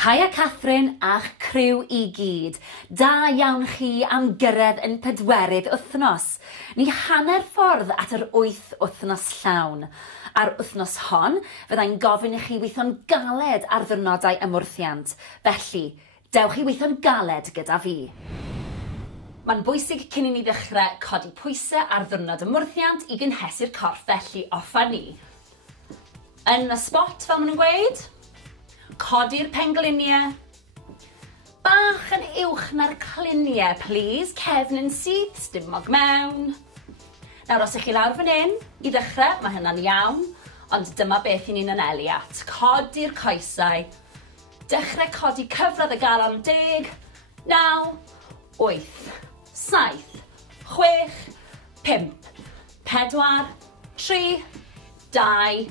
Haia Catherine a'ch criw I gyd. Da iawn chi am gyrraedd yn pedwerydd wythnos. Ni hanner ffordd at yr 8 wythnos llawn. Ar wythnos hon, fyddai'n gofyn I chi weithio'n galed ar ddiwrnodau ymwrthiant. Felly, dewch I weithio'n galed gyda fi. Mae'n bwysig cyn I ni ddechrau codi pwysau ar ddiwrnod ymwrthiant I gynhesu'r corff, felly offa ni. Yn y spot, fel maen nhw'n gweud, codi'r pengliniau. Bach yn uwch na'r cliniau, please. Cefn yn syth, stumog mewn. Nawr, os ych chi lawr fan hyn, I ddechrau, mae hynna'n iawn, ond dyma beth I ni'n anelu at. Codi'r coesau. Dechrau codi cyfradd y galon 10, 9, 8, 7, 6, 5, 4, 3, 2,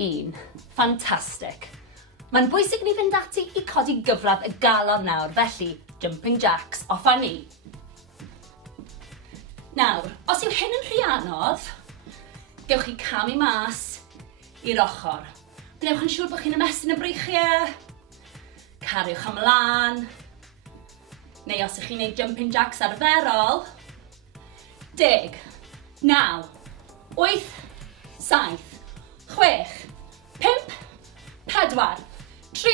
1. Fantastic. Mae'n bwysig ni fynd ati I codi gyfradd y galon nawr, felly jumping jacks offa ni. Nawr, os yw hyn yn rhy anodd, gewch chi camu mas i'r ochr. Gwnewch yn siŵr bod chi'n ymestyn y breichiau, cariwch ymlaen, neu os ych chi'n gwneud jumping jacks arferol, 10, 9, 8, 7, 6, 5, 4, 3,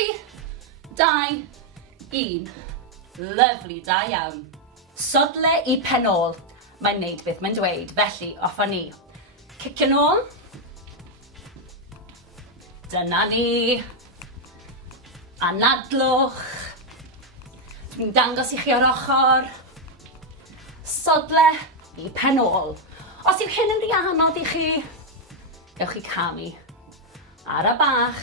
2, 1. Lyfli, da iawn. Sodle I penol. Mae'n neud beth mae'n dweud, felly offa ni. Cicio nôl. Dyna ni. Anadlwch. Dwi'n dangos I chi o'r ochr. Sodle I penol. Os yw hyn yn rhy anodd I chi, gewch chi camu. Ar y bach.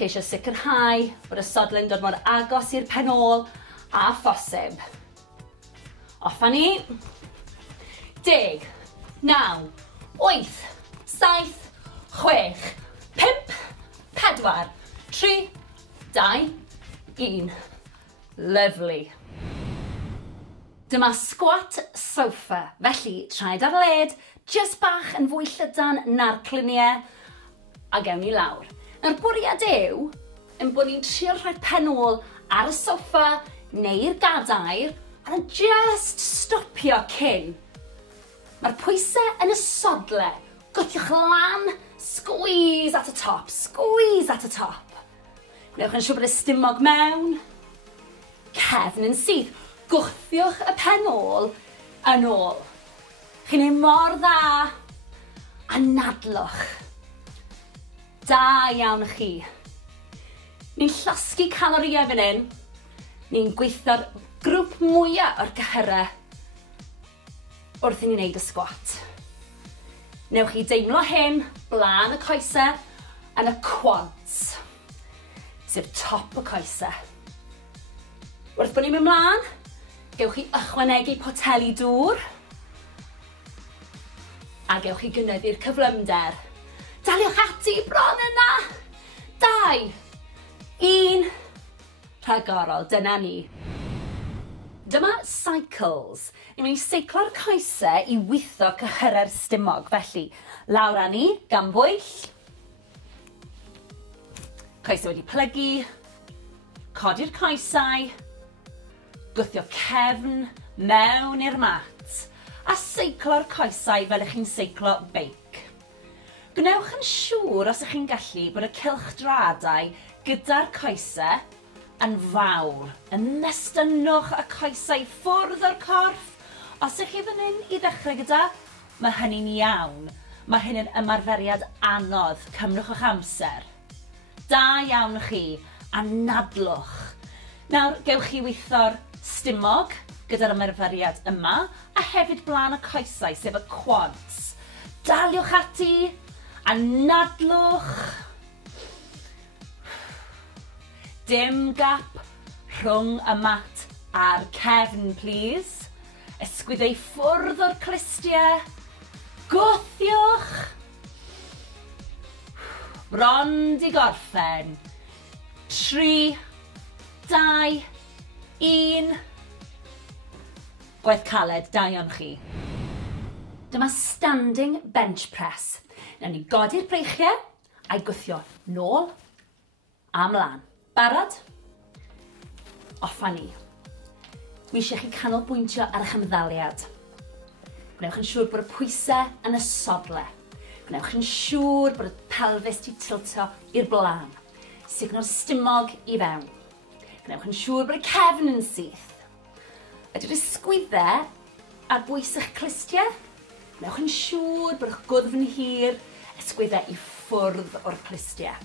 Ceisio sicrhau bod y sodle'n dod mor agos i'r penol a phosib. Offa ni. 10, 9, 8, 7, 6, 5, 4, 3, 2, 1. Lyfli. Dyma squat sofa, felly traed ar led, jyst bach yn fwy llydan na'r cliniau, a gewn ni lawr. Nawr bwriad yw, yn bod ni'n trio rhoi penol ar y soffa neu'r gadair, a just stopio cyn. Mae'r pwysau yn y sodle. Gwthiwch lan, squeeze at y top, squeeze at y top. Gwnewch yn siŵr bod y stumog mewn. Cefn yn syth. Gwthiwch y penol yn ôl. Chi'n ei mor dda. Anadlwch. Da iawn chi. Ni'n llosgu calorïau fan hyn. Ni'n gweithio'r grŵp mwyaf o'r gyhyrau wrth I ni wneud y sgwat. Newch chi deimlo hyn, blaen y coesau, yn y quads, sef top y coesau. Wrth bod ni'n mynd mlaen, gewch chi ychwanegu poteli dŵr, a gewch chi gynyddu'r cyflymder. Daliwch ati bron yna. 2, 1. Rhagorol, dyna ni. Dyma cycles. Ni'n mynd I seiclo'r coesau I weithio cyhyrau'r stumog. Felly, lawr â ni, gan bwyll. Coesau wedi plygu. Codi'r coesau. Gwthio cefn mewn i'r mat. A seiclo'r coesau fel ych chi'n seiclo beic. Gwnewch yn siŵr os ych chi'n gallu bod y cylchdradau gyda'r coesau yn fawr. Ymestynwch y coesau ffwrdd o'r corff. Os ych chi fan hyn I ddechrau gyda, mae hynny'n iawn. Mae hyn yn ymarferiad anodd. Cymrwch eich amser. Da iawn chi. Anadlwch. Nawr, gewch chi weithio'r stumog gyda'r ymarferiad yma, a hefyd blaen y coesau, sef y quads. Daliwch ati. Anadlwch. Dim gap rhwng y mat a'r cefn, please. Ysgwyddau ffwrdd o'r clistiau. Gwthiwch. Bron I gorffen. 3, 2, 1. Gwaith caled, da iawn chi. Dyma standing bench press. Nawn ni godi'r breichiau a'i gwthio nôl a mlaen. Barod? Offa ni. Mi eisiau chi canolbwyntio ar eich ymddaliad. Gwnewch yn siŵr bod y pwysau yn y sodle. Gwnewch yn siŵr bod y pelfis di tilto i'r blaen. Signo'r stumog i fewn. Gwnewch yn siŵr bod y cefn yn syth. Ydy'r ysgwyddau ar bwys eich clustiau? Gwnewch yn siŵr bod eich gwddf yn hir, ysgwyddau i ffwrdd o'r clustiau.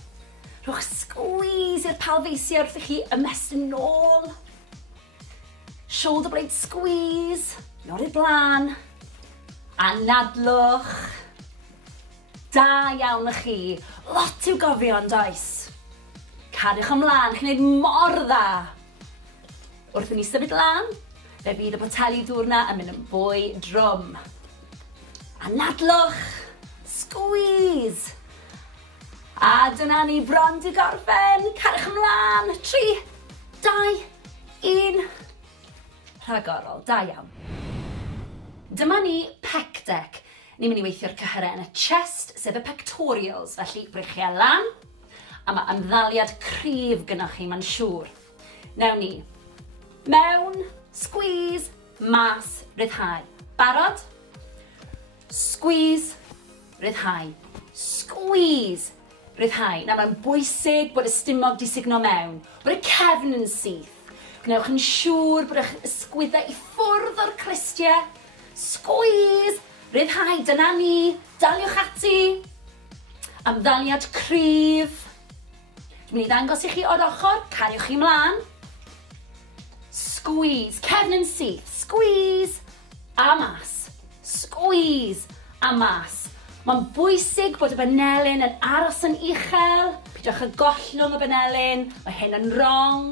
Rhowch squeeze i'r pelfeisiau wrth i chi ymestyn nôl. Shoulder blade squeeze, nod i'r blaen. Anadlwch. Da iawn y chi. Lot i'w gofio yn does. Cariwch ymlaen, chi'n gwneud mor dda. Wrth i ni symud lan, fe fydd y poteli dwrna yn mynd yn fwy drwm. Anadlwch. Squeeze. A dyna ni bron di gorffen. Cariwch ymlaen. 3, 2, 1. Rhagorol, da iawn. Dyma ni pec deck. Ni'n mynd i weithio'r cyhyrau yn y chest, sef y pectorials, felly brychiau lan. A mae ymddaliad cryf gynnwch chi, mae'n siŵr. Newn ni. Mewn, squeeze, mas, ryddhau. Barod? Squeeze, ryddhau. Squeeze, ryddhau. Na, mae'n bwysig bod y stumog di signo mewn, bod y cefn yn syth. Gwnewch yn siŵr bod eich ysgwyddau i ffwrdd o'r clustiau. Squeeze, ryddhau, dyna ni. Daliwch ati. Ymddaliad cryf. Dwi'n mynd i ddangos i chi o'r ochr, cariwch chi mlaen. Squeeze, cefn yn syth. Squeeze, a mas. Squeeze, a mas. Mae'n bwysig bod y banelyn yn aros yn uchel. Pidwch y gollwng y banelyn. Mae hyn yn wrong.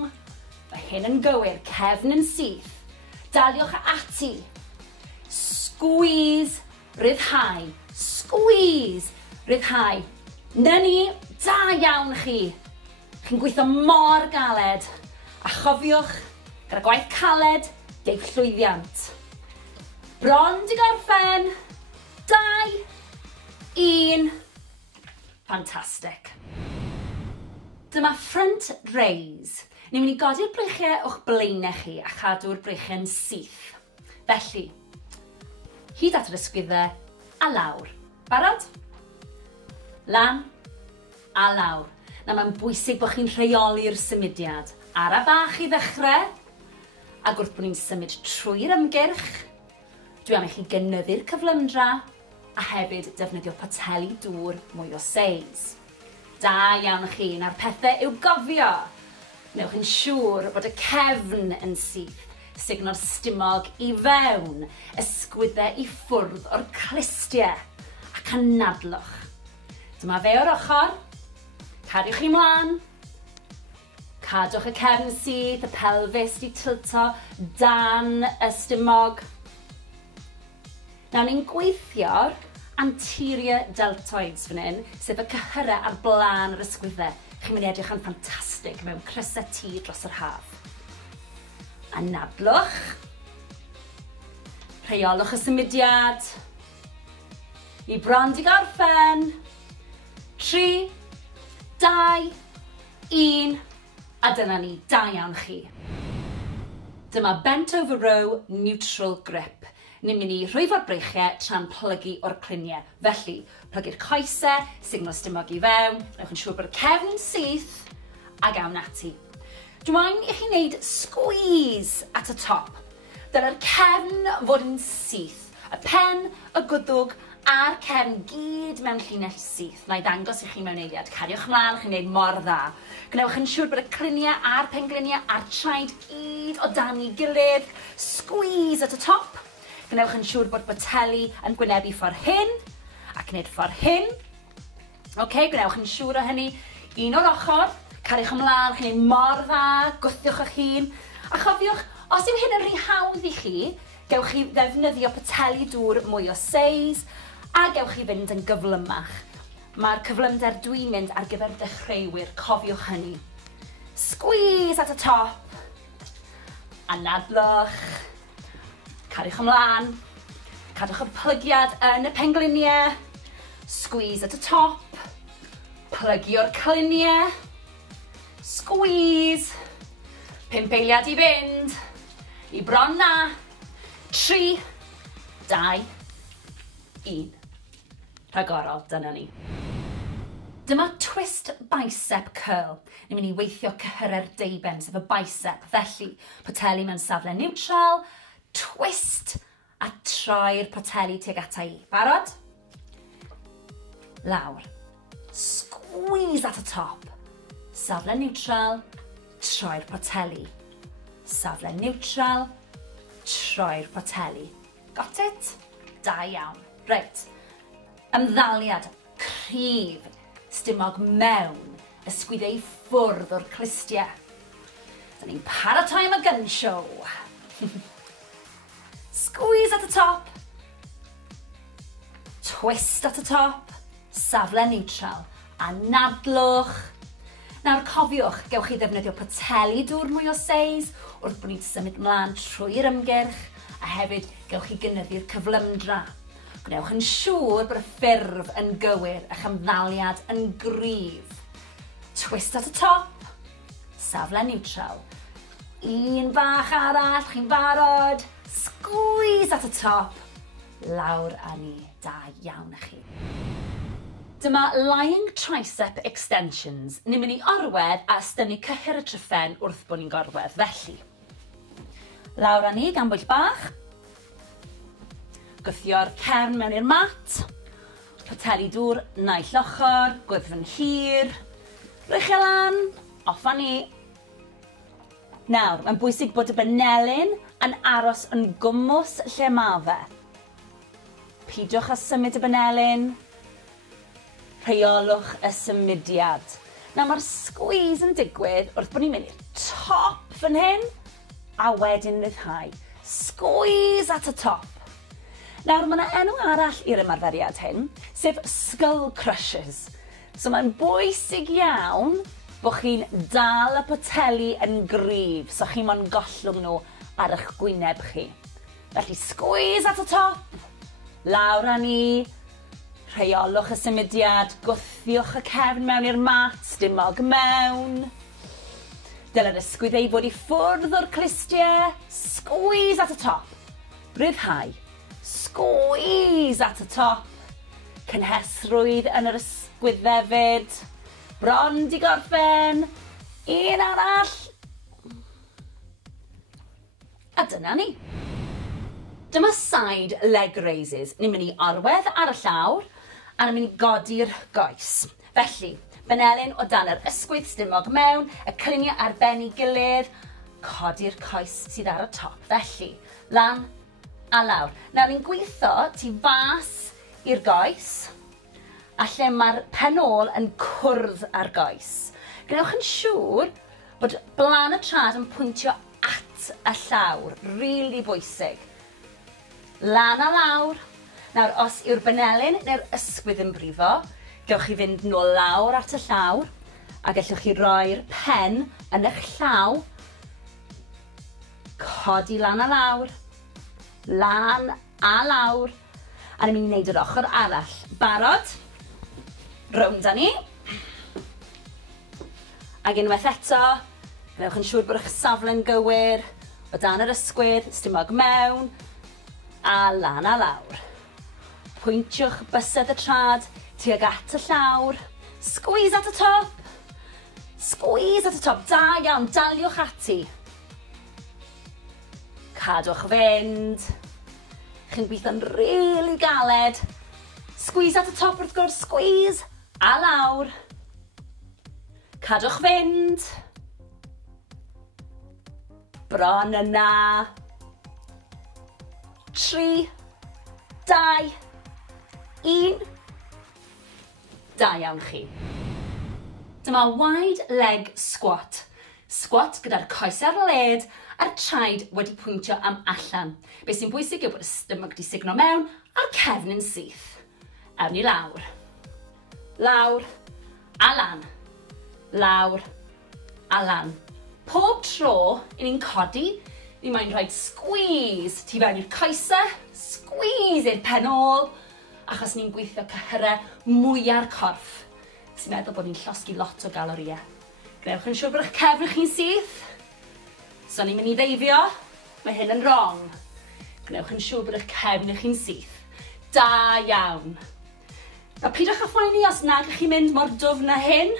Mae hyn yn gywir. Cefn yn syth. Daliwch ati. Squeeze, ryddhau. Squeeze, ryddhau. Na ni, da iawn chi. Chi'n gweithio mor galed. A chofiwch, gyda gwaith caled, geith llwyddiant. Bron di gorffen. 2, 1. Fantastic. Dyma front raise. Ni'n mynd i godi'r breichiau o'ch blaenau chi a chadw'r breichiau'n syth. Felly, hyd at yr ysgwyddau a lawr. Barod? Lan a lawr. Na mae'n bwysig bod chi'n rheoli'r symudiad. Ara bach i ddechrau. Ac wrth bod ni'n symud trwy'r ymgyrch, dwi am i chi gynyddu'r cyflymdra a hefyd defnyddio poteli dŵr mwy o seis. Da iawn chi, na'r pethau i'w gofio. Wnewch yn siŵr bod y cefn yn syth, signo'r stumog i fewn, ysgwyddau i ffwrdd o'r clustiau ac anadlwch. Dyma fe o'r ochr. Cariwch chi mlaen. Cadwch y cefn syth, y pelfis di tilto dan y stumog. Nawr ni'n gweithio'r anterior deltoids fan hyn, sef y cyhyrau ar blaen yr ysgwyddau. Chi'n mynd i edrych yn ffantastig mewn crysau tŷ dros yr haf. Anadlwch. Rheolwch y symudiad. I bron di gorffen. 3, 2, 1. A dyna ni, da iawn chi. Dyma bent over row neutral grip. Ni'n mynd i rhwyfo'r breichiau tra'n plygu o'r cluniau. Felly, plygu'r coesau, signo stumog i fewn, rhaid yn siŵr bod y cefn yn syth, a gawn ati. Dwi'n i chi wneud squeeze at y top. Dyna'r cefn fod yn syth. Y pen, y gwddwg, a'r cefn gyd mewn llinell syth. Na i ddangos i chi mewn eiliad. Cariwch mlaen, chi'n gwneud mor dda. Gnewch yn siŵr bod y cluniau a'r pengliniau a'r traed gyd o dan i gilydd. Squeeze at y top. Gnewch yn siŵr bod boteli yn gwynebu ffordd hyn ac wneud ffordd hyn. Gnewch yn siŵr o hynny. Un o'r ochr. Cariwch ymlaen, chi'n gwneud mor dda. Gwthiwch eich hun. A chofiwch, os yw hyn yn rhy hawdd i chi, gewch chi ddefnyddio poteli dŵr mwy o seis a gewch chi fynd yn gyflymach. Mae'r cyflymder dwi'n mynd ar gyfer dechreuwyr, cofiwch hynny. Squeeze at y top. Anadlwch. Cariwch ymlaen. Cadwch y plygiad yn y pengliniau. Squeeze at y top. Plygio'r cluniau. Squeeze. 5 eiliad I fynd. I bron na. 3, 2, 1. Rhagorol, dyna ni. Dyma twist bicep curl. Ni'n mynd I weithio cyhyrer deiben, sef y bicep. Felly, poteli mewn safle neutral, twist, a troi'r poteli tuag ata I. Barod? Lawr. Squeeze at y top. Safle neutral, troi'r poteli. Safle neutral, troi'r poteli. Got it? Da iawn. Reit. Ymddaliad cryf, stumog mewn, ysgwyddau ffwrdd o'r clistiau. Da ni'n paratoi am y gun show. Squeeze at y top. Twist at y top. Safle neutral. A nadlwch. Nawr cofiwch, gewch chi ddefnyddio poteli dŵr mwy o seis wrth bod ni'n symud mlaen trwy'r ymgyrch a hefyd gewch chi gynyddu'r cyflymdra. Gwnewch yn siŵr bod y ffurf yn gywir a'ch ymddaliad yn gryf. Twist at y top, safle neutral. Un bach arall, chi'n barod. Squeeze at y top, lawr a ni. Da iawn â chi. Dyma lying tricep extensions. Ni'n mynd I orwedd a ystynnu cyhyr y tryffen wrth bod ni'n gorwedd. Felly, lawr â ni gan bwyll bach. Gwthio'r cefn mewn i'r mat. Poteli dŵr naill ochr, gwyddfyn hir. Rychel lan, off â ni. Nawr, mae'n bwysig bod y benelyn yn aros yn gwmws lle ma fe. Pidwch â symud y benelyn. Rheolwch y symudiad. Nawr mae'r squeeze yn digwydd wrth bod ni'n mynd i'r top fan hyn a wedyn ryddhau. Squeeze at y top. Nawr mae yna enw arall i'r ymarferiad hyn, sef skull crushers. So mae'n bwysig iawn bod chi'n dal y poteli yn gryf, so chi mo'n gollwng nhw ar eich gwyneb chi. Felly squeeze at y top, lawr â ni, rheolwch y symudiad, gwthiwch y cefn mewn i'r mat, stumog mewn. Dyle'r ysgwyddau fod I ffwrdd o'r clistiau, squeeze at y top, ryddhau. Squeeze at y top. Cynhesrwydd yn yr ysgwyddefyd. Bron di gorffen. Un arall. A dyna ni. Dyma side leg raises. Ni'n mynd I orwedd ar y llawr a ni'n mynd I godi'r goes. Felly, benelyn o dan yr ysgwydd stumog mewn, y cluniau ar ben I gilydd, codi'r coes sydd ar y top. Felly, lan a lawr. Nawr ni'n gweithio tu fas i'r goes a lle mae'r pen ôl yn cwrdd â'r goes. Gnewch yn siŵr bod blan y trad yn pwyntio at y llawr. Rili bwysig. Lan a lawr. Nawr, os yw'r benelyn neu'r ysgwydd yn brifo, gewch chi fynd nôl lawr at y llawr a gallwch chi roi'r pen yn eich llaw. Codi lan a lawr. Lan a lawr. A ni'n mynd I wneud yr ochr arall. Barod? Rownd â ni. Ac unwaith eto, gnewch yn siŵr bod eich safle'n gywir, o dan yr ysgwydd, stumog mewn, a lan a lawr. Pwyntiwch bysedd y trad, tuag at y llawr. Squeeze at y top. Squeeze at y top. Da iawn, daliwch ati. Cadwch fynd. Chi'n gweithio'n rili galed. Squeeze at y top wrth gwrs, squeeze. A lawr. Cadwch fynd. Bron yna. 3, 2, 1. Da iawn chi. Dyma wide leg squat. Squat gyda'r coes ar led a'r traed wedi pwyntio am allan. Be sy'n bwysig yw bod y stumog di signo mewn a'r cefn yn syth. Awn ni lawr. Lawr a lan. Lawr a lan. Pob tro i ni'n codi, ni moyn rhoi squeeze tu fewn i'r coesau, squeeze i'r pen ôl, achos ni'n gweithio cyhyrau mwyar corff. Sy'n meddwl bod ni'n llosgi lot o galoriau. Gnewch yn siŵr bod eich cefn chi'n syth. So ni'n mynd i ddeifio. Mae hyn yn wrong. Gnewch yn siŵr bod eich cefn chi'n syth. Da iawn. A pidwch â phoeni os nag ych chi'n mynd mor dwfn â hyn.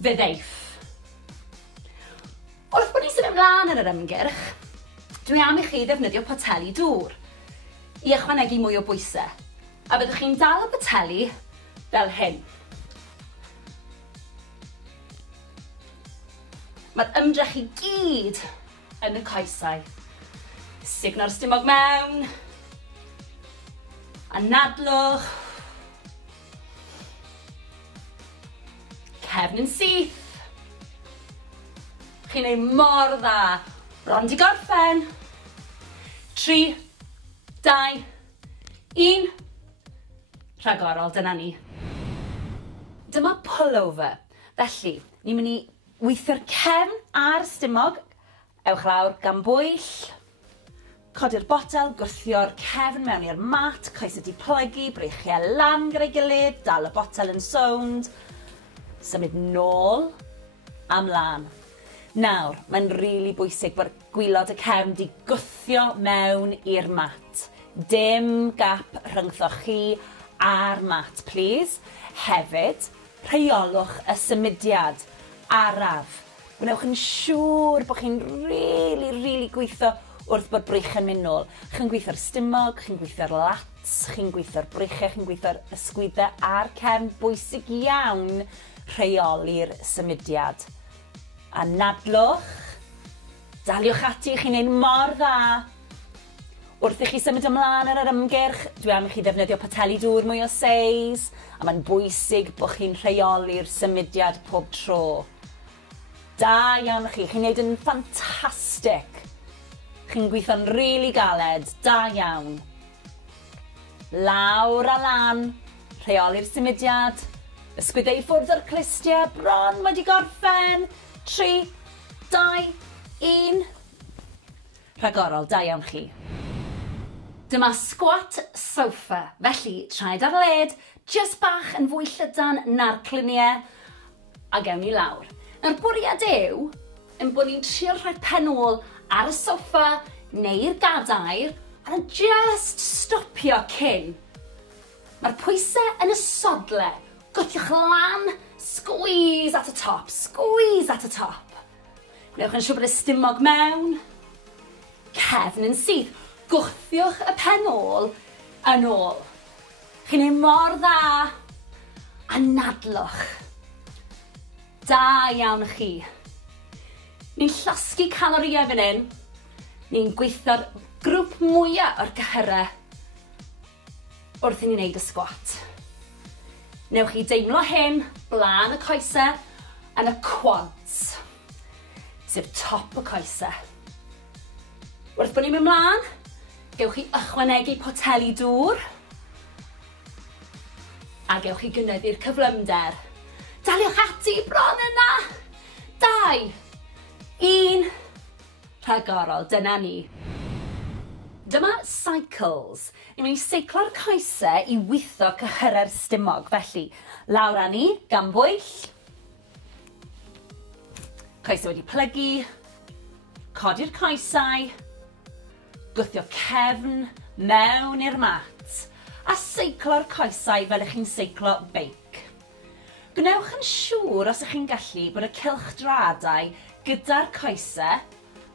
Fe ddeiff. Wrth bod ni'n symud ymlaen yn yr ymgyrch, dwi am i chi ddefnyddio poteli dŵr i ychwanegu mwy o bwysau. A byddwch chi'n dal y poteli fel hyn. Mae'r ymdrech i gyd yn y coesau. Sugno'r stumog mewn. Anadlwch. Cefn yn syth. Chi'n neud mor dda. Bron di gorffen. 3, 2, 1. Rhagorol, dyna ni. Dyma pullover. Felly, ni'n mynd i weithio'r cefn a'r stumog. Ewch lawr gan bwyll. Codi'r botel, gwrthio'r cefn mewn i'r mat, coesau di plygu, breichiau lan gyda'i gilydd, dal y botel yn sownd. Symud nôl a mlaen. Nawr, mae'n rili bwysig bod gwylod y cefn di gwthio mewn i'r mat. Dim gap rhyngthoch chi a'r mat, please. Hefyd, rheolwch y symudiad araf. Gwnewch yn siŵr bod chi'n rili gweithio wrth bod brych yn mynd nôl. Chi'n gweithio'r stumog, chi'n gweithio'r lats, chi'n gweithio'r breichau, chi'n gweithio'r ysgwyddau a'r cefn. Bwysig iawn rheoli'r symudiad. Anadlwch. Daliwch ati, chi'n neud mor dda. Wrth i chi symud ymlaen yn yr ymgyrch, dwi am i chi ddefnyddio poteli dŵr mwy o seis, a mae'n bwysig bod chi'n rheoli'r symudiad pob tro. Da iawn chi, chi'n neud yn ffantastig. Chi'n gweithio'n rili galed, da iawn. Lawr a lan, rheoli'r symudiad, ysgwyddau i ffwrdd o'r clustiau, bron wedi gorffen. 3, 2, 1. Rhagorol, da iawn chi. Dyma squat sofa, felly traed ar led, jyst bach yn fwy llydan na'r cluniau, a gewn ni lawr. Nawr bwriad yw, yn bod ni'n trio rhoi pen ôl ar y soffa neu'r gadair, a just stopio cyn. Mae'r pwysau yn y sodle. Gwthiwch lan, squeeze at y top, squeeze at y top. Gnewch yn siŵr bod y stumog mewn. Cefn yn syth. Gwthiwch y pen ôl yn ôl. Chi'n ei mor dda. Anadlwch. Da iawn chi. Ni'n llosgu calorïau fan hyn. Ni'n gweithio'r grŵp mwyaf o'r gyhyrau wrth i ni'n neud y sgwat. Newch chi deimlo hyn, blaen y coesau, yn y quads, sef top y coesau. Wrth bod ni'n mynd mlaen, gewch chi ychwanegu poteli dŵr, a gewch chi gynyddu'r cyflymder. Daliwch ati bron yna! 2, 1, rhagorol, dyna ni. Dyma cycles. Ni'n mynd i seiclo'r coesau i weithio cyhyrau'r stumog. Felly, lawr â ni, gan bwyll. Coesau wedi plygu. Codi'r coesau. Gwthio cefn mewn i'r mat. A seiclo'r coesau fel ych chi'n seiclo beic. Gwnewch yn siŵr os ych chi'n gallu bod y cylchdradau gyda'r coesau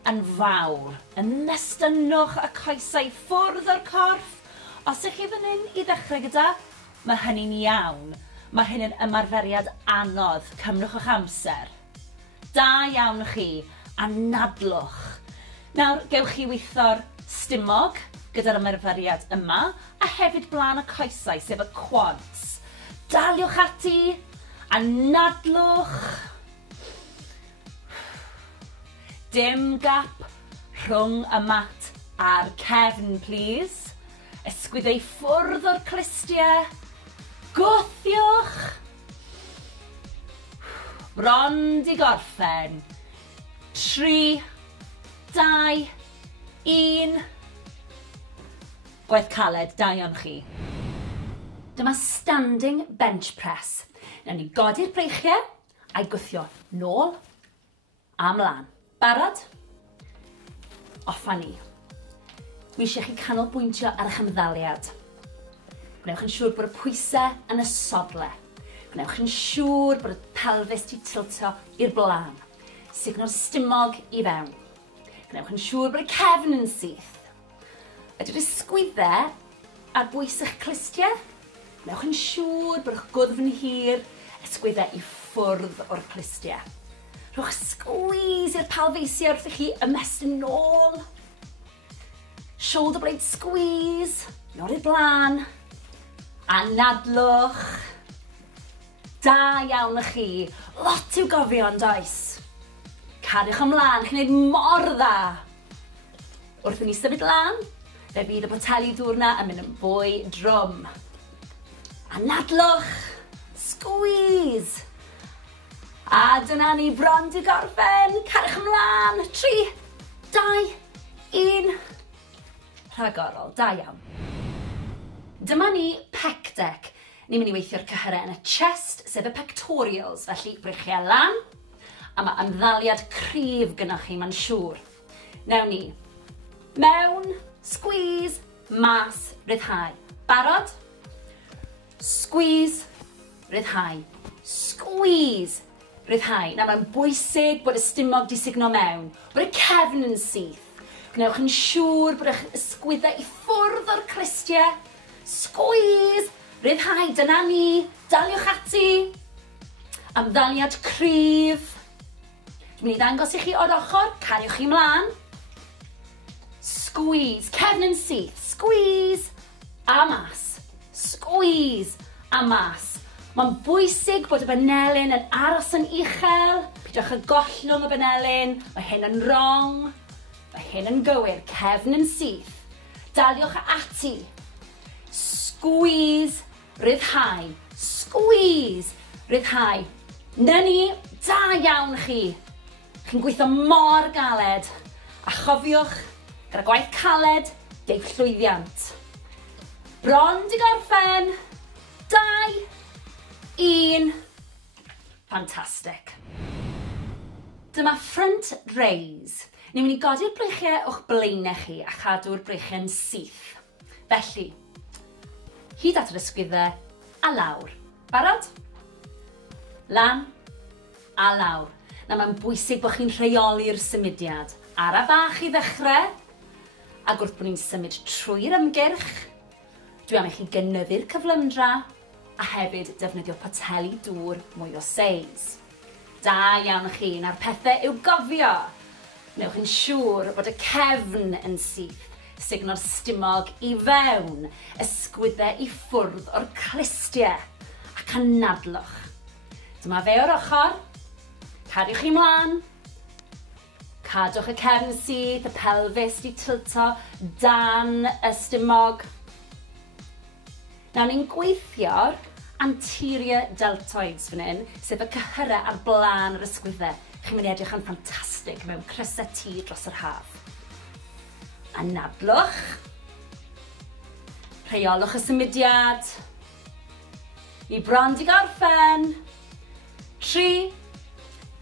yn fawr. Ymestynwch y coesau ffwrdd o'r corff. Os ych chi fan hyn i ddechrau gyda, mae hynny'n iawn. Mae hyn yn ymarferiad anodd. Cymrwch eich amser. Da iawn chi. Anadlwch. Nawr, gewch chi weithio'r stumog gyda'r ymarferiad yma, a hefyd blaen y coesau, sef y quads. Daliwch ati. Anadlwch. Dim gap rhwng y mat a'r cefn, please. Ysgwyddau ffwrdd o'r clustiau. Gwthiwch. Bron di gorffen. 3, 2, 1. Gwaith caled, da iawn chi. Dyma standing bench press. Nawr ni godi'r breichiau a'i gwthio nôl a mlaen. Barod? Offa ni. Dwi eisiau chi canolbwyntio ar eich ymddaliad. Gwnewch yn siŵr bod y pwysau yn y sodle. Gwnewch yn siŵr bod y pelfis di tiltio i'r blaen. Signo'r stumog i fewn. Gwnewch yn siŵr bod y cefn yn syth. Ydy'r ysgwyddau ar bwys eich clustiau. Gwnewch yn siŵr bod eich gwddf yn hir, ysgwyddau i ffwrdd o'r clustiau. Rhowch sgwys i'r pelfeisiau wrth i chi ymestyn nôl. Shoulder blade squeeze, nod i'r blaen. Anadlwch. Da iawn y chi. Lot i'w gofio yn does. Cariwch ymlaen, chi'n gwneud mor dda. Wrth i ni symud lan, fe fydd y boteli diwrnod yn mynd yn fwy drwm. Anadlwch. Squeeze. A dyna ni bron di gorffen. Cariwch ymlaen. 3, 2, 1. Rhagorol, da iawn. Dyma ni pec deck. Ni'n mynd i weithio'r cyhyrau yn y chest, sef y pectorials, felly breichiau lan, a mae ymddaliad cryf gynnwch chi, mae'n siŵr. Newn ni. Mewn, squeeze, mas, ryddhau. Barod? Squeeze, ryddhau. Squeeze, ryddhau. Na, mae'n bwysig bod y stumog di signo mewn, bod y cefn yn syth. Gwnewch yn siŵr bod eich ysgwyddau i ffwrdd o'r clustiau. Squeeze, ryddhau, dyna ni. Daliwch ati. Ymddaliad cryf. Dwi'n mynd i ddangos i chi o'r ochr, cariwch chi mlaen. Squeeze, cefn yn syth. Squeeze, a mas. Squeeze, a mas. Mae'n bwysig bod y benelyn yn aros yn uchel. Pidwch y gollwng y benelyn. Mae hyn yn wrong. Mae hyn yn gywir. Cefn yn syth. Daliwch ati. Squeeze, ryddhau. Squeeze, ryddhau. Na ni, da iawn chi. Chi'n gweithio mor galed. A chofiwch, gyda gwaith caled, deib llwyddiant. Bron di gorffen. 2, 1. Fantastic. Dyma front raise. Ni'n mynd i godi'r breichiau o'ch blaenau chi a chadw'r breichiau'n syth. Felly, hyd at yr ysgwyddau a lawr. Barod? Lan a lawr. Na, mae'n bwysig bod chi'n rheoli'r symudiad. Ara bach i ddechrau, ac wrth bod ni'n symud trwy'r ymgyrch, dwi am i chi gynyddu'r cyflymdra a hefyd defnyddio poteli dŵr mwy o seis. Da iawn chi, na'r pethau i'w gofio. Wnewch yn siŵr bod y cefn yn syth, signo'r stumog i fewn, ysgwyddau i ffwrdd o'r clustiau, ac anadlwch. Dyma fe o'r ochr, cariwch chi mlaen, cadwch y cefn syth, y pelfis di tilto dan y stumog. Nawr ni'n gweithio'r anterior deltoids fan hyn, sef y cyhyrau ar blaen yr ysgwyddau. Chi'n mynd i edrych yn ffantastig mewn crysau T dros yr haf. Anadlwch. Rheolwch y symudiad. Ni bron di gorffen. 3,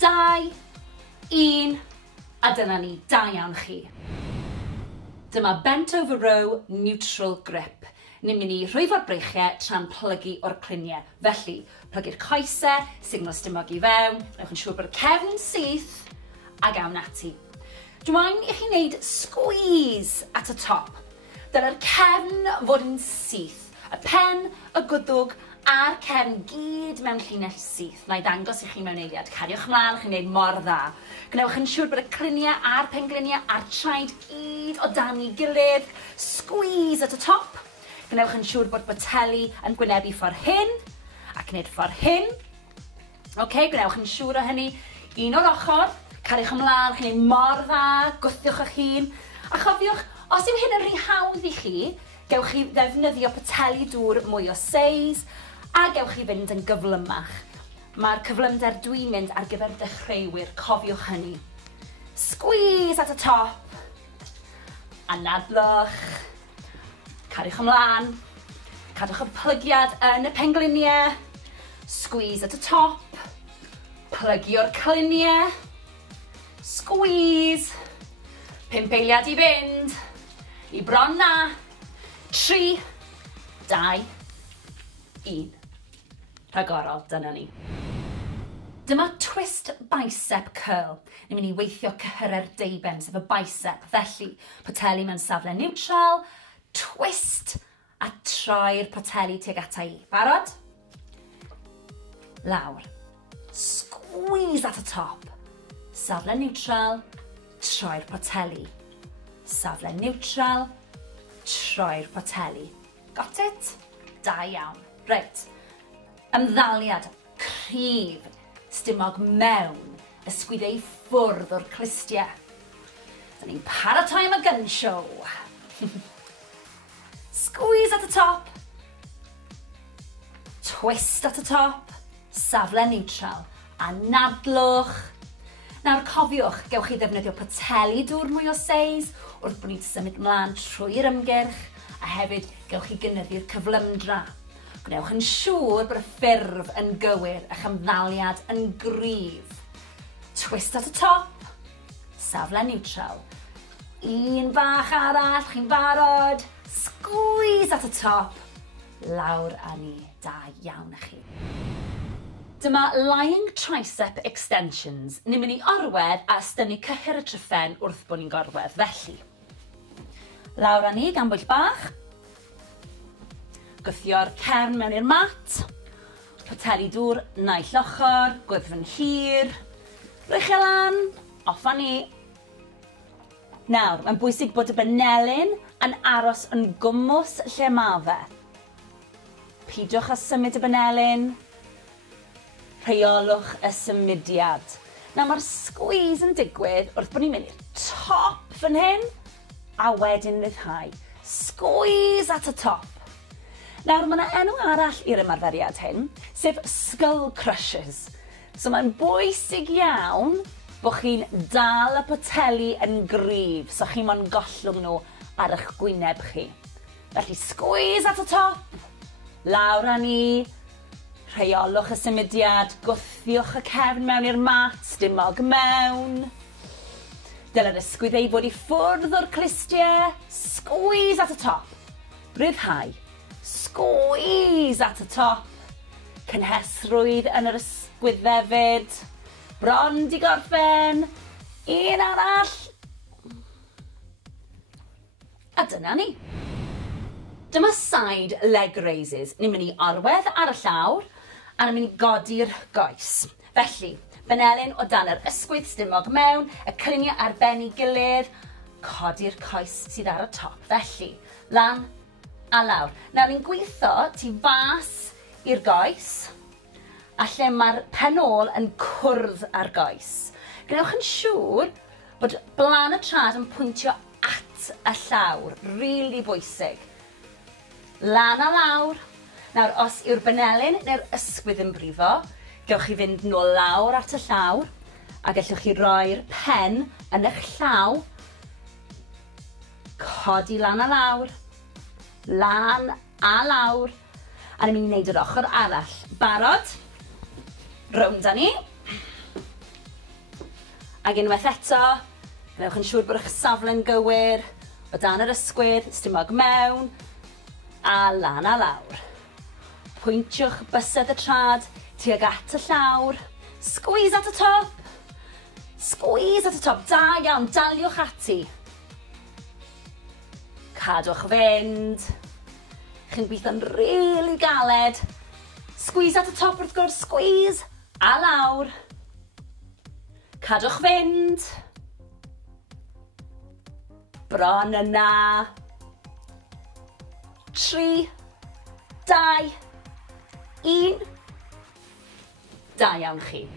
2, 1. A dyna ni, da iawn chi. Dyma bent over row neutral grip. Ni'n mynd i rhwyfo'r breichiau tra'n plygu o'r cluniau. Felly, plygu'r coesau, signo stumog i fewn, rhowch yn siŵr bod y cefn yn syth, a gawn ati. Dwi'n i chi wneud squeeze at y top. Dyna'r cefn fod yn syth. Y pen, y gwddwg, a'r cefn gyd mewn llinell syth. Na i ddangos i chi mewn eiliad. Cariwch mlaen, chi'n gwneud mor dda. Gnewch yn siŵr bod y cluniau a'r pengliniau a'r traed gyd o dan ei gilydd. Squeeze at y top. Gnewch yn siŵr bod boteli yn gwynebu ffordd hyn, ac wneud ffordd hyn. Gnewch yn siŵr o hynny. Un o'r ochr, cariwch ymlaen, chi'n gwneud mor dda, gwthiwch eich hun. A chofiwch, os yw hyn yn rhy hawdd i chi, gewch chi ddefnyddio poteli dŵr mwy o seis, a gewch chi fynd yn gyflymach. Mae'r cyflymder dwi'n mynd ar gyfer dechreuwyr, cofiwch hynny. Squeeze at y top. Anadlwch. Cariwch ymlaen. Cadwch y plygiad yn y pengliniau. Squeeze at y top. Plygio'r cluniau. Squeeze. 5 eiliad i fynd. I bron na. 3, 2, 1. Rhagorol, dyna ni. Dyma twist bicep curl. Ni'n mynd i weithio cyhyrer deiben, sef y bicep. Felly, poteli mewn safle neutral, twist, a troi'r poteli tuag ata i. Barod? Lawr. Squeeze at y top. Safle neutral, troi'r poteli. Safle neutral, troi'r poteli. Got it? Da iawn. Reit. Ymddaliad cryf, stumog mewn, ysgwydau ffwrdd o'r clistiau. Da ni'n paratoi am y gun show. Squeeze at y top. Twist at y top. Safle neutral. A nadlwch. Nawr cofiwch, gewch chi ddefnyddio poteli dŵr mwy o seis wrth bod ni'n symud mlaen trwy'r ymgyrch a hefyd gewch chi gynyddu'r cyflymdra. Gwnewch yn siŵr bod y ffurf yn gywir a'ch ymddaliad yn gryf. Twist at y top. Safle neutral. Un bach arall, chi'n barod. Squeeze at y top. Lawr a ni. Da iawn i chi. Dyma lying tricep extensions. Ni'n mynd i orwedd a ystynnu cyhyr y tryffen wrth bod ni'n gorwedd. Felly, lawr â ni gan bwyll bach. Gwthio'r cefn mewn i'r mat. Poteli dŵr naill ochr, gwyddfyn hir. Rwych e lan, off â ni. Nawr, mae'n bwysig bod y benelyn yn aros yn gwmws lle ma fe. Pidwch â symud y benelyn. Rheolwch y symudiad. Nawr mae'r squeeze yn digwydd wrth bod ni'n mynd i'r top fan hyn a wedyn ryddhau. Squeeze at y top. Nawr mae yna enw arall i'r ymarferiad hyn, sef skull crushers. So mae'n bwysig iawn bod chi'n dal y poteli yn gryf so chi mo'n gollwng nhw ar eich gwyneb chi. Felly squeeze at y top. Lawr â ni. Rheolwch y symudiad, gwthiwch y cefn mewn i'r mat, stumog mewn. Dyle'r ysgwyddau fod i ffwrdd o'r clistiau. Squeeze at y top. Ryddhau. Squeeze at y top. Cynhesrwydd yn yr ysgwyddefyd. Bron di gorffen. Un arall. A dyna ni. Dyma side leg raises. Ni'n mynd i orwedd ar y llawr a ni'n mynd i godi'r goes. Felly, benelyn o dan yr ysgwydd stumog mewn, y cluniau ar ben i gilydd, codi'r coes sydd ar y top. Felly, lan a lawr. Nawr ni'n gweithio tu fas i'r goes, a lle mae'r penol yn cwrdd ar goes. Gnewch yn siŵr bod blan y trad yn pwyntio at y llawr. Rili bwysig. Lan a lawr. Nawr, os yw'r benelyn neu'r ysgwydd yn brifo, gewch chi fynd nôl lawr at y llawr a gallwch chi roi'r pen yn eich llaw. Codi lan a lawr. Lan a lawr. A ni'n mynd i wneud yr ochr arall. Barod? Rownd â ni. Ac unwaith eto, gnewch yn siŵr bod eich safle'n gywir. O dan yr ysgwydd, stumog mewn. A lan a lawr. Pwyntiwch bysedd y trad tuag at y llawr. Squeeze at y top. Squeeze at y top. Da iawn, daliwch ati. Cadwch fynd. Chi'n gweithio'n rili galed. Squeeze at y top wrth gwrs, squeeze. A lawr. Cadwch fynd. Bron yna. 3, 2, 1. Da iawn chi.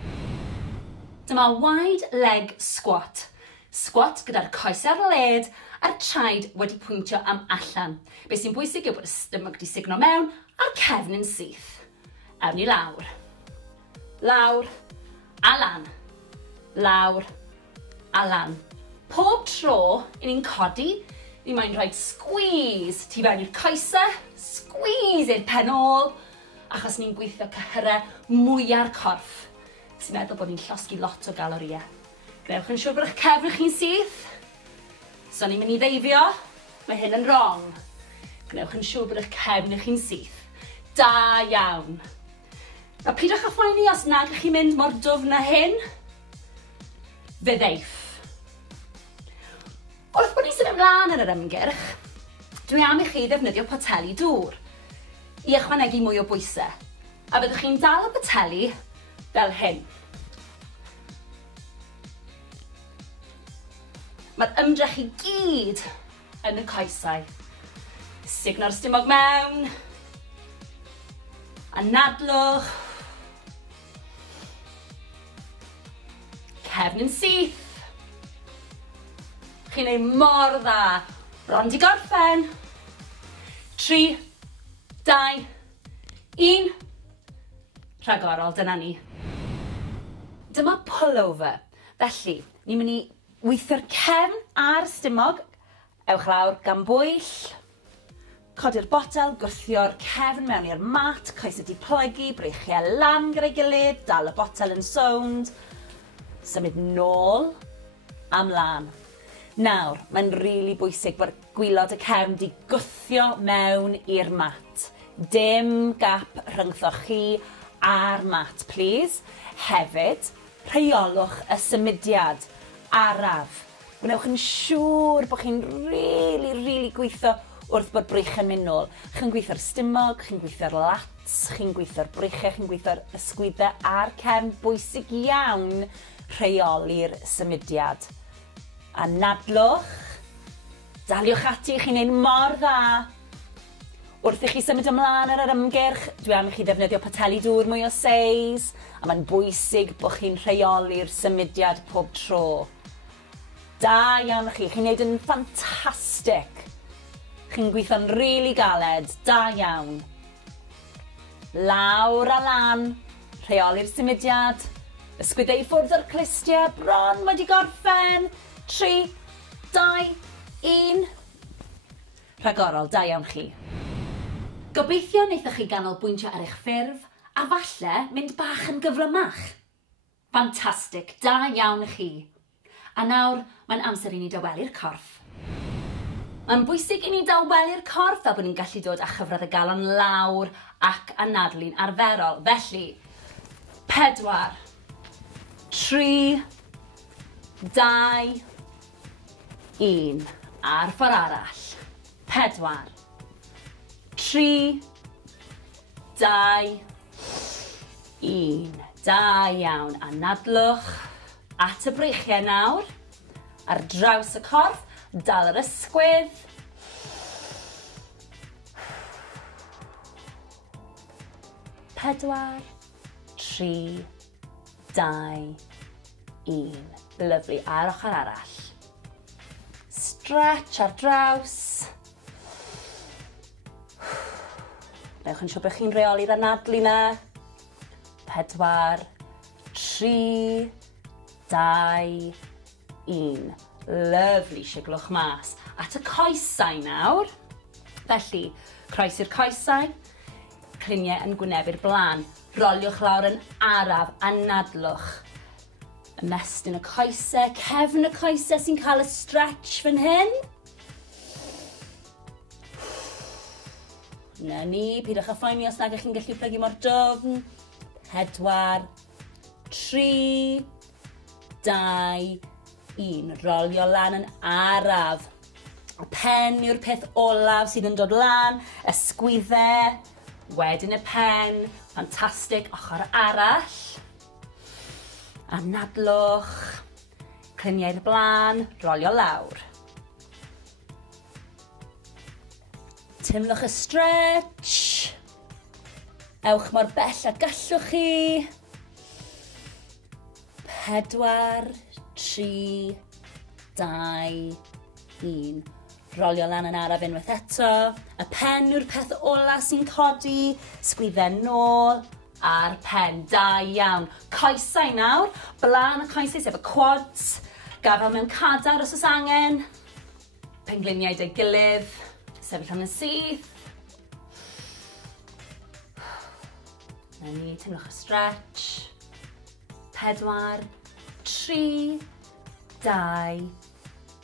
Dyma wide leg squat. Squat gyda'r coes ar led a'r traed wedi pwyntio am allan. Be sy'n bwysig yw bod y stumog di signo mewn a'r cefn yn syth. Awn ni lawr. Lawr a lan. Lawr a lan. Pob tro i ni'n codi, ni moyn rhoi squeeze tu fewn i'r coesau, squeeze i'r pen ôl, achos ni'n gweithio cyhyrau mwyar corff. sy'n meddwl bod ni'n llosgi lot o galoriau. Gnewch yn siŵr bod eich cefn chi'n syth. So ni'n mynd i ddeifio, mae hyn yn wrong. Gnewch yn siŵr bod eich cefn chi'n syth. Da iawn. A pidwch â phoeni os nag ych chi'n mynd mor dwfn â hyn. Fe ddeiff. Wrth bod ni'n symud ymlaen yn yr ymgyrch, dwi am i chi ddefnyddio poteli dŵr i ychwanegu mwy o bwysau. A byddwch chi'n dal y poteli fel hyn. Mae'r ymdrech i gyd yn y coesau. Sugno'r stumog mewn. Anadlwch. Cefn yn syth. Chi'n ei mor dda. Bron di gorffen. 3, 2, 1. Rhagorol, dyna ni. Dyma pullover. Felly, ni'n mynd i weithio'r cefn a'r stumog. Ewch lawr gan bwyll. Codi'r botel, gwrthio'r cefn mewn i'r mat. Coes wedi plygu, breichiau lan gyda'i gilydd. Dal y botel yn sownd. Symud nôl a mlaen. Nawr, mae'n rili bwysig bod gwylod y cefn di gwthio mewn i'r mat. Dim gap rhyngthoch chi a'r mat, please. Hefyd, rheolwch y symudiad araf. Gwnewch yn siŵr bod chi'n rili gweithio wrth bod brych yn mynd nôl. Chi'n gweithio'r stumog, chi'n gweithio'r lats, chi'n gweithio'r breichiau, chi'n gweithio'r ysgwyddau a'r cefn. Bwysig iawn rheoli'r symudiad. Anadlwch. Daliwch ati, chi'n neud mor dda. Wrth i chi symud ymlaen ar yr ymgyrch, dwi am i chi ddefnyddio poteli dŵr mwy o seis, a mae'n bwysig bod chi'n rheoli'r symudiad pob tro. Da iawn chi, chi'n neud yn ffantastig. Chi'n gweithio'n rili galed, da iawn. Lawr a lan, rheoli'r symudiad, ysgwyddau ffwrdd o'r clustia, bron wedi gorffen. 3, 2, 1. Rhagorol, da iawn chi. Gobeithio wnaethoch chi ganolbwyntio ar eich ffurf, a falle mynd bach yn gyflymach. Ffantastig, da iawn chi. A nawr, mae'n amser i ni dawelu'r corff. Mae'n bwysig i ni dawelu'r corff fel bod ni'n gallu dod â chyfradd y galon lawr ac anadlu'n arferol. Felly, 4, 3, 2, 1. A'r ffordd arall. 4, 3, 2, 1. Da iawn. Anadlwch at y breichiau nawr. Ar draws y corff. Dal yr ysgwydd. 4, 3, 2, 1. Lyfli. A'r ochr arall. Stretch ar draws. Newch yn siŵr bod chi'n reoli'r anadlu na. 4, 3, 2, 1. Lyfli, siglwch mas. At y coesau nawr. Felly, croes i'r coesau. Cliniau yn gwynebu'r blaen. Roliwch lawr yn araf, anadlwch. Ymestyn y coesau, cefn y coesau sy'n cael y stretch fan hyn. Na ni, pidwch â phoeni os nag ych chi'n gallu plygu mor dwfn. 4, 3, 2, 1. Rolio lan yn araf. Y pen yw'r peth olaf sydd yn dod lan. Ysgwyddau. Wedyn y pen. Ffantastig. Ochr arall. Anadlwch. Cliniau i'r blaen. Rolio lawr. Timlwch y stretch. Ewch mor bell a gallwch chi. 4, 3, 2, 1. Rolio lan yn araf unwaith eto. Y pen yw'r peth ola sy'n codi. Sgwyddau nôl a'r pen. Da iawn. Coesau nawr. Blaen y coesau sef y quads. Gafel mewn cadar os oes angen. Pengliniau dy gilydd. Sefyll am y syth. Na ni, timlwch y stretch. 4, 3, 2,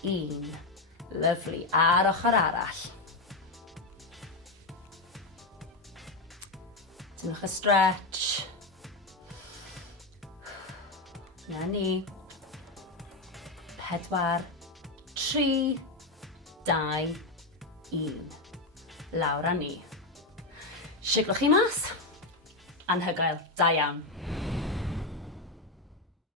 1. Lyfli. Ar ochr arall. Dynwch y stretch. Na ni. 4, 3, 2, 1. Lawr â ni. Siglwch chi mas. Anhygoel. Da iawn.